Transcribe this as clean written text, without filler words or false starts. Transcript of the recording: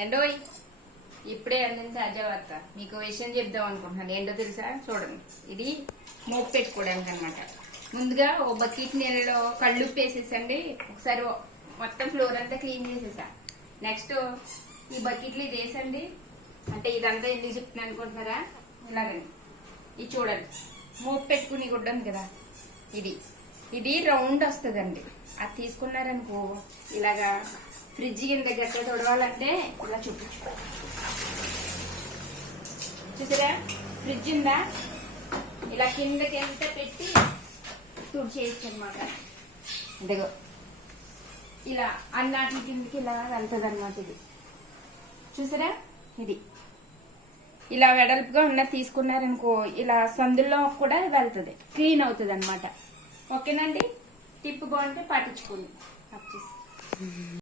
ఏండోయ్ ఇప్పుడే అందిన తాజా వార్త మీకు విషయం చెప్దాం అనుకుంటున్నాను. ఏంటో తెలుసా? చూడండి, ఇది మోపు పెట్టుకోవడానికి అనమాట. ముందుగా ఓ బకెట్ నీళ్ళలో కళ్ళుప్పు వేసేసండి. ఒకసారి మొత్తం ఫ్లోర్ అంతా క్లీన్ చేసేసా. నెక్స్ట్ ఈ బకెట్లు ఇది వేసండి. అంటే ఇదంతా ఎందుకు చెప్తున్నాను అనుకుంటున్నారా? ఇలాగండి, ఇది చూడండి, మోపు పెట్టుకుని గుడ్డ ఉంది కదా, ఇది రౌండ్ వస్తుందండి. అది తీసుకున్నారనుకో ఇలాగా ఫ్రిడ్జ్ కింద గట్ట తొడవాలంటే ఇలా చూపించు. చూసారా, ఫ్రిడ్జ్ ఉందా, ఇలా కిందకి ఎంత పెట్టి తుడిచేయచ్చు అనమాట. ఇదిగో ఇలా అన్నాటి కిందకి ఇలా వెళ్తుంది అనమాట. ఇది చూసారా, ఇది ఇలా వెడల్పుగా ఉన్న తీసుకున్నారనుకో ఇలా సందుల్లో కూడా వెళ్తుంది, క్లీన్ అవుతుంది అనమాట. ఓకేనండి, టిప్ బాగుంటే పాటించుకోండి.